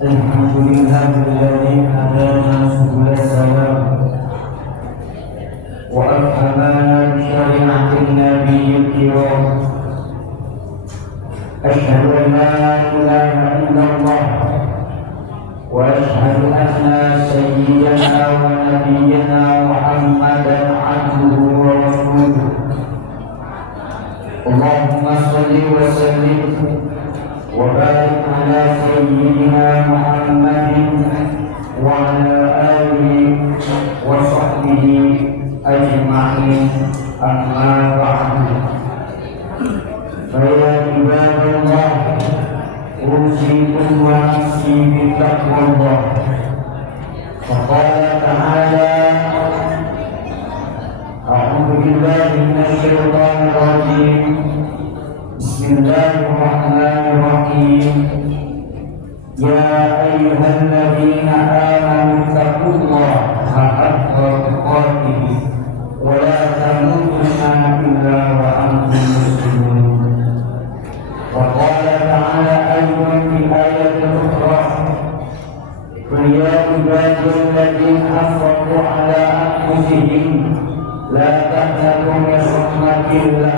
Alhamdulillahilladzi hadana subul salam wa alhamana bi syari'atin nabiyil kiram. Asyhadu an la ilaha illallah wa asyhadu anna sayyidana wa nabiyyana Muhammadan abduhu wa rasuluh. Allahumma shalli wa sallim wa barik ala sayyidina Muhammadin wa ala alihi wa sahbihi ajma'in, amma ba'du. Fa ya ibadallah, usikum wa nafsi bittaqwallah. Faqala ta'ala, a'udzu billahi minasy syaithanir rajim. Bismillahirrahmanirrahim. Ya ayyuhalladzina amanu taqullaha haqqa tuqatih wa la tamutunna illa wa antum muslimun. Wa qala ta'ala aydan fi ayatin ukhra, qul ya ibadiyalladzina asrafu ala anfusihim la taqnatu min rahmatillah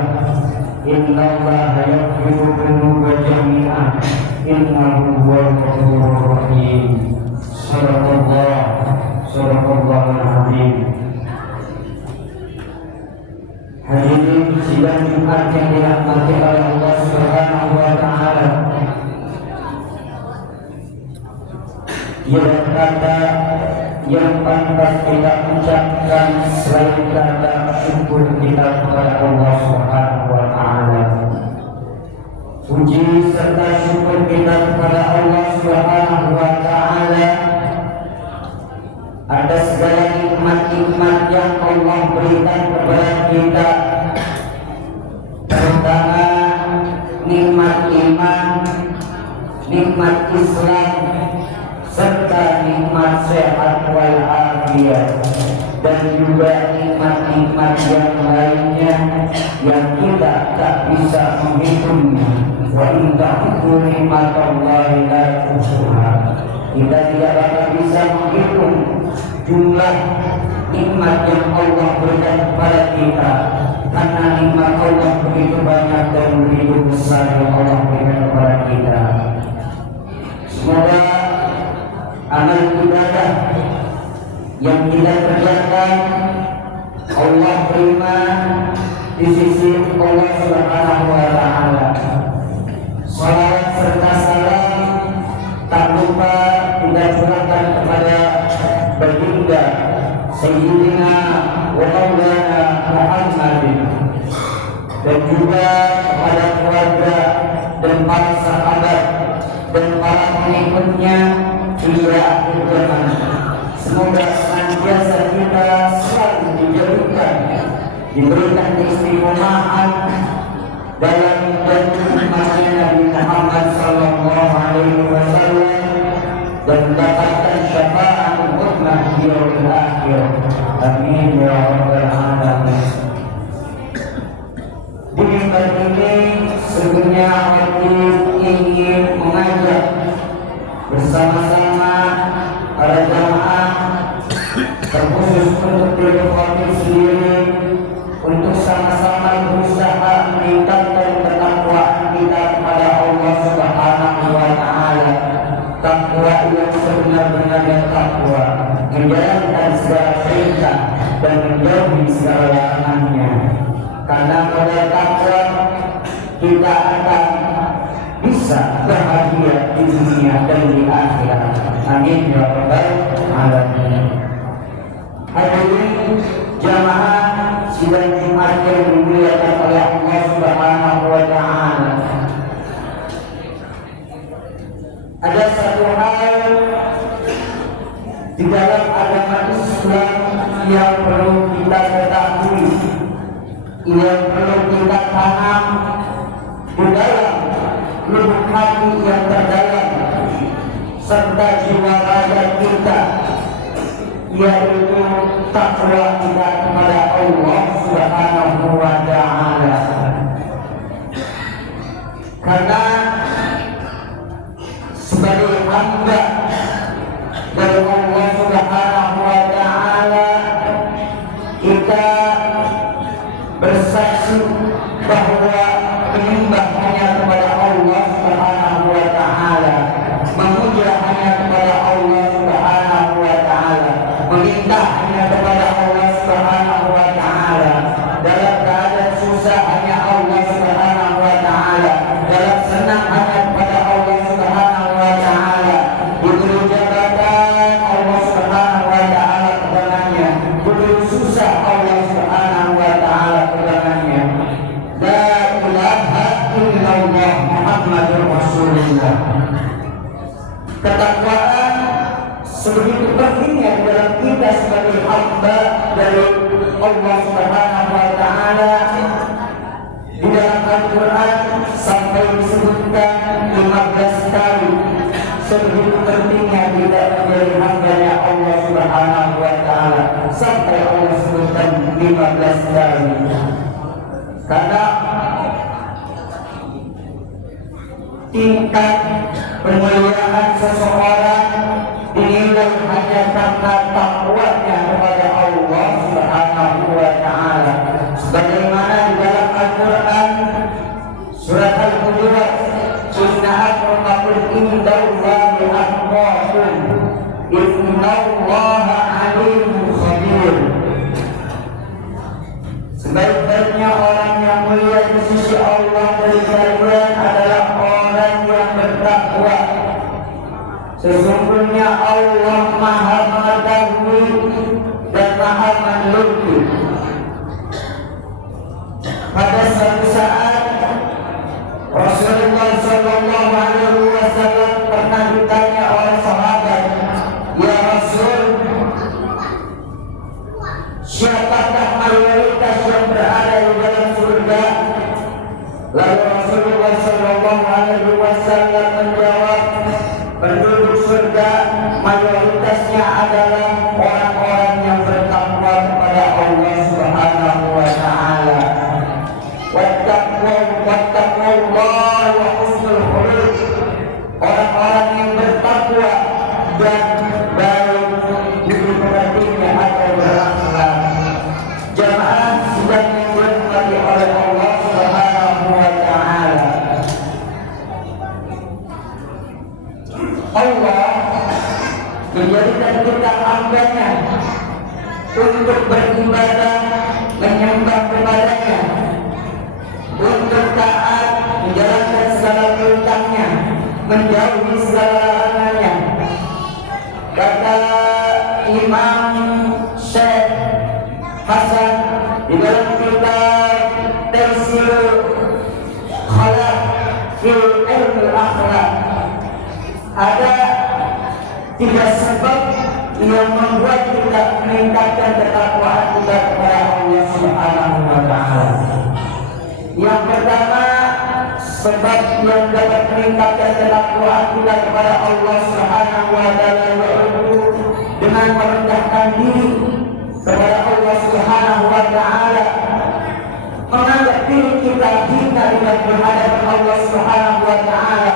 innallaha yaghfiru dzunuba jami'an innahu huwal ghafurur rahim. Sadaqallahul azim. Hadirin sidang Jumat yang dirahmati oleh Allah Subhanahu wa taala, yang kata yang pantas kita ucapkan selain kata syukur kita kepada Allah Subhanahu wa taala. Puji serta syukur kita kepada Allah Subhanahu wa taala atas segala nikmat-nikmat yang Allah berikan kepada kita, terutama nikmat iman, nikmat Islam, serta nikmat sehat wal afiat, dan juga nikmat-nikmat yang lainnya yang kita tak bisa menghitungnya. Wa in ta'uddu ni'matallahi la tuhsuha. Kita tidak akan bisa menghitung jumlah nikmat yang Allah berikan kepada kita, karena nikmat Allah begitu banyak dan begitu besar yang Allah berikan kepada kita. Semoga amal ibadah yang kita kerjakan Allah terima di sisi Allah Subhanahu wa taala. Salawat serta salam tak lupa kita curahkan kepada baginda Sayyidina wa Maulana Muhammadin, dan juga kepada keluarga dan para sahabat dan para pengikutnya hingga akhir zaman. Semoga senantiasa kita selalu dijadikan, diberikan keistiqomahan dalam umatnya Nabi Muhammad sallallahu alaihi wasallam, dan mendapatkan syafaat ummah di yaumil akhir. Amin ya rabbal alamin. Di mimbar ini sesungguhnya aku ingin mengajak bersama-sama para jamaah, terkhusus untuk diri kami sendiri, untuk sama-sama berusaha meningkatkan ketakwaan kita kepada Allah Subhanahu wa taala. Takwa yang sebenar-benarnya takwa, menjalankan segala perintah dan menjauhi segala larangannya. Karena pada takwa kita akan bisa bahagia di dunia dan di akhirat. Amin ya rabbal alamin. Hadirin jamaah sidang Jumat yang dimuliakan oleh Allah Subhanahu wa taala, ada satu hal di dalam agama Islam yang perlu kita ketahui, yang perlu kita paham di dalam lubuk hati yang terdalam serta jiwa raga kita, yaitu takwa kita kepada Allah Subhanahu wa taala. Karena bahwa menyembah hanya kepada Allah Subhanahu wa taala, memuja hanya kepada Allah Subhanahu wa taala, meminta hanya kepada Allah Subhanahu wa taala, dalam keadaan susah hanya Allah Subhanahu wa taala, dalam senang hanya kepada Allah Subhanahu wa taala, diberi jabatan Allah Subhanahu wa taala kepadanya, diberi susah Allah Subhanahu wa taala kepadanya. La ilaha illallah Muhammadur Rasulullah. Ketakwaan sebegitu pentingnya dalam kita sebagai hamba dari Allah Subhanahu wa taala. Di dalam Al-Quran sampai disebutkan 15 kali. Sebegitu pentingnya kita menjadi hambanya Allah Subhanahu wa taala, sampai Allah sebutkan 15 kali. Karena tingkat pemuliaan seseorang dinilai hanya karena takwanya kepada Allah Subhanahu wa taala. Sebagaimana di dalam Al-Quran surat Al-Hujurat, "Inna akramakum indallahi atqakum, innallaha alimun khabir." Sebaik-baiknya orang yang mulia di sisi Allah dari kalian adalah orang yang bertakwa. Sesungguhnya Allah Maha Mengetahui dan Maha Meneliti. Pada suatu saat Rasulullah Sallallahu Alaihi Wasallam pernah ditanya oleh sahabat, "Ya Rasul, siapakah mayoritas yang berada di dalam surga?" Lalu Rasulullah Sallallahu Alaihi Wasallam menjawab, "Penduduk surga mayoritasnya adalah orang-orang yang bertakwa kepada Allah Subhanahu wa taala. Wattaqullah wa husnul khuluq." Orang-orang yang bertakwa dan baik budi pekertinya atau berakhlak. Jamaah sedang dirahmati oleh Allah Subhanahu wa taala. Allah menjadikan kita hambanya untuk beribadah, menyembah kepadanya, untuk taat, menjalankan segala perintahnya, menjauhi segala larangannya. Kata Imam Syekh Hasan di dalam kitab Tafsirul Khalaq fil Ilmil Akhlaq, ada 3 sebab yang membuat kita meningkatkan ketakwaan kita kepada Allah Subhanahu wa taala. Yang pertama, sebab yang dapat meningkatkan ketakwaan kita kepada Allah Subhanahu wa taala yaitu dengan merendahkan diri kepada Allah Subhanahu wa taala, menganggap diri kita hina dengan berhadapan Allah Subhanahu wa taala.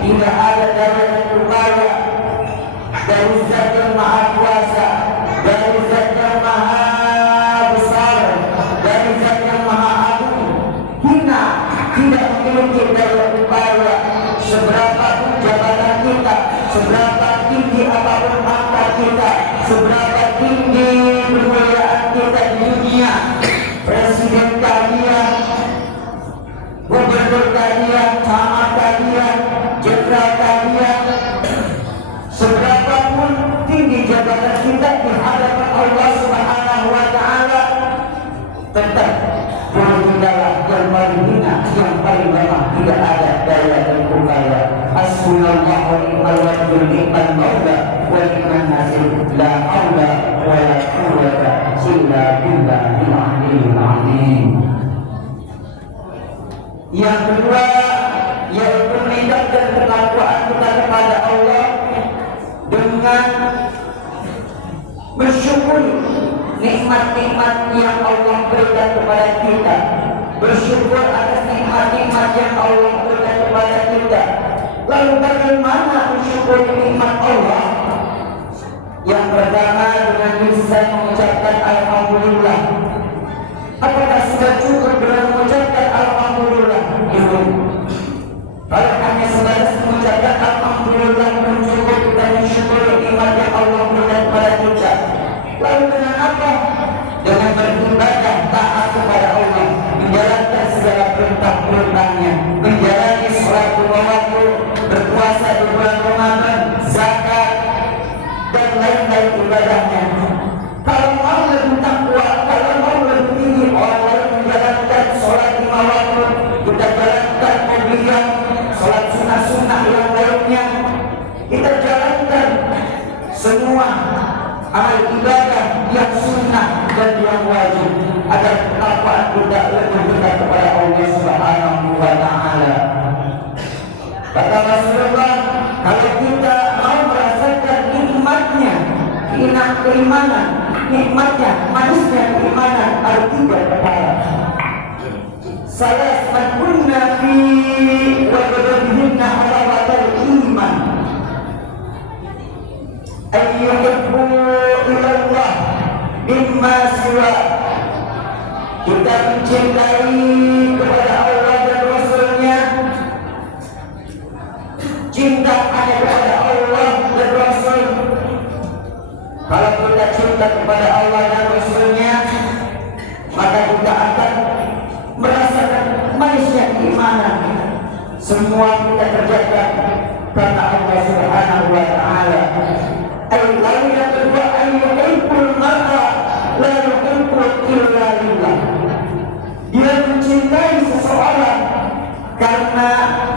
Tidak ada daya dan upaya dari Zat yang Maha Kuasa, dari Zat yang Maha Besar, dari Zat yang Maha Agung. Hina, tidak memiliki daya upaya. Seberapa pun jabatan kita, seberapa tinggi apapun harta kita, seberapa tinggi kemuliaan kita di dunia, presiden kalian, gubernur kalian, camat kalian, jenderal kalian, seberapapun tinggi jabatan kita di hadapan Allah Subhanahu wa taala, tetap tidaklah yang paling hina, yang paling lemah, tidak ada daya dan upaya. Hasbunallahu wa ni'mal wakil, ni'mal maula wa ni'man nasir, la haula wa la quwwata illa billahil aliyyil azim. Yang kedua, yaitu meningkatkan ketakwaan kita kepada Allah dengan bersyukuri nikmat-nikmat yang Allah berikan kepada kita, bersyukur atas nikmat-nikmat yang Allah berikan kepada kita. Lalu bagaimana bersyukur nikmat Allah? Yang pertama, dengan bisa mengucapkan alhamdulillah. Apakah sudah cukup dengan mengucapkan alhamdulillah? yang wajib agar takwaan kita lebih dekat kepada Allah Subhanahu wa taala. Kata Rasulullah, kalau kita mau merasakan nikmatnya keimanan, nikmatnya manisnya keimanan, ada 3 perkara. Salah kunna fi wa qadhihinna halawatul iman. Ayyuhibbu ilallah mimma siwa. Kita mencintai kepada Allah dan Rasulnya, cinta hanya kepada Allah dan Rasul. Kalau kita cinta kepada Allah dan Rasulnya, maka kita akan merasakan manisnya keimanan. Semua kita kerjakan karena Allah Subhanahu wa taala. Lalu yang kedua, ayyuhibbul mar'a la yuhibbu illa lillah. Dia mencintai seseorang karena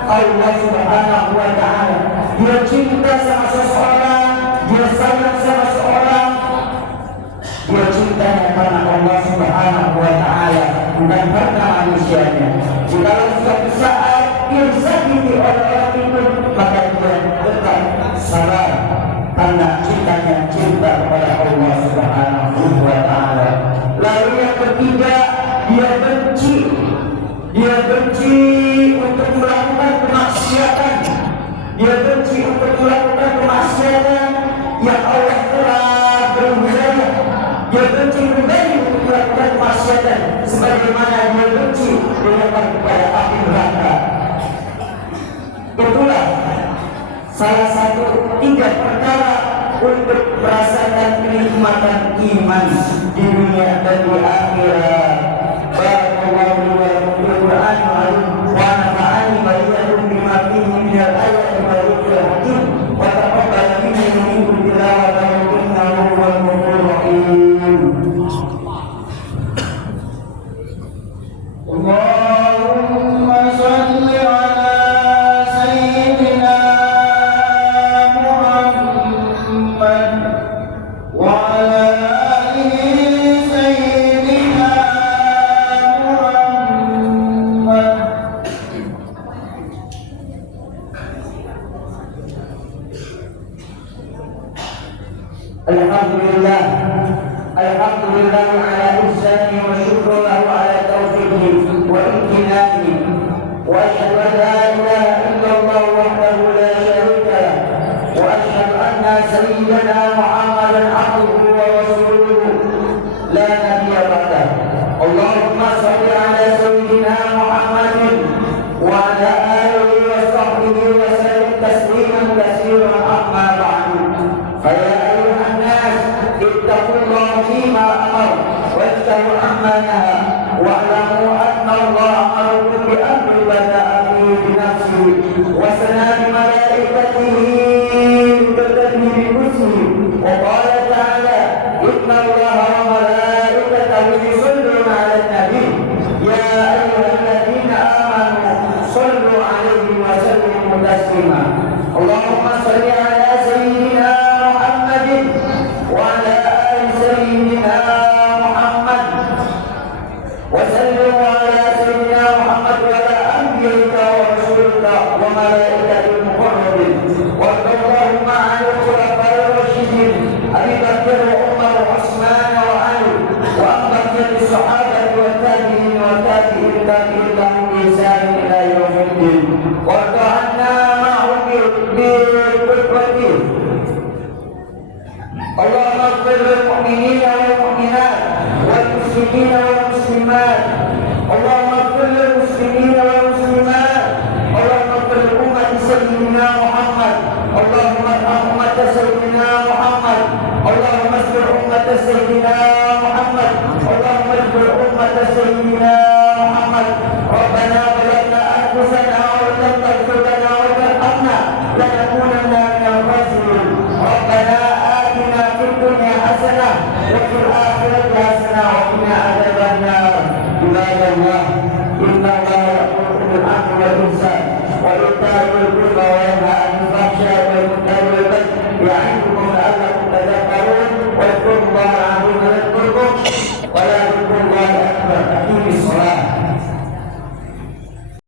Allah Subhanahu wa taala. Dia cinta sama seseorang, dia sayang sama seseorang, dia cintanya karena Allah Subhanahu wa taala, bukan karena manusianya. Kalau suatu saat dia disakiti oleh orang itu, maka dia tetap sabar karena cintanya cinta kepada Allah Subhanahu wa taala. Lalu yang ketiga, dia benci untuk melakukan kemaksiatan. Dia benci untuk melakukan kemaksiatan yang Allah telah berhidayah. Dia benci kembali untuk melakukan kemaksiatan sebagaimana dia benci dilempar kepada api neraka. Itulah salah satu 3 perkara untuk merasakan kenikmatan iman di dunia dan di akhirat. Barakallahu wa fil Qur'an wa nafa'ani wa iyyakum bima fihi min al-ayati wa dhikril hakim wa taqabbal minni wa minkum tilawatan innahu huwal ghafurur rahim. Allahumma shalli ala sayyidina Muhammad wa ala Alhamdulillah ala ihsani wa syukru lahu ala taufiqhi wa imtinani wa asyhadu an la ilaha illallah wahdahu la syarika lah wa asyhadu anna sayyidana Muhammadan abduhu wa rasuluhu la nabiyya ba'dah. Allahumma shalli ala sayyidina Muhammadin wa ala alihi wa sahbihi wa sallim tasliman katsiran amma ba'du. اتقوا الله فيما امر واجتنبوا عما نهى واعلموا ان الله امركم بامر بدا فيه بنفسه وسنى بملائكته بالتدبير بنفسه وقال تعالى ان الله وملائكته يصلون على النبي يا ايها الذين امنوا صلوا عليه وسلموا تسليما. اللهم صل على سيدنا محمد وعلى سيدنا محمد وسلم على سيدنا محمد وعلى أنبيائك ورسولك وملائكة المقربين. وارض اللهم عن الخلفاء الراشدين أبي بكر وعمر وعثمان وعلي وعن بقية الصحابة والتابعين والتابعين لهم بإحسان إلى يوم الدين. وارض عنا معهم بالقدوة. اللهم اغفر للمؤمنين والمؤمنات والمسلمين والمسلمات. اللهم اغفر للمسلمين والمسلمات. اللهم اغفر لأمة سيدنا محمد. اللهم ارحم أمة سيدنا محمد. اللهم اغفر أمة سيدنا محمد. اللهم اغفر أمة سيدنا محمد. ربنا ظلمنا أنفسنا وإن لم تغفر لنا وترحمنا لنكونن من الخاسرين. ربنا في الدنيا حسنة وفي الآخرة حسنة وقنا عذاب النار. عباد الله إن الله يأمر بالعدل والإحسان وإيتاء ذي القربى وينهى عن الفحشاء والمنكر والبغي يعظكم لعلكم تذكرون. واذكروا الله العظيم يذكركم wala dzikrullahi akbar. Aqimis shalah.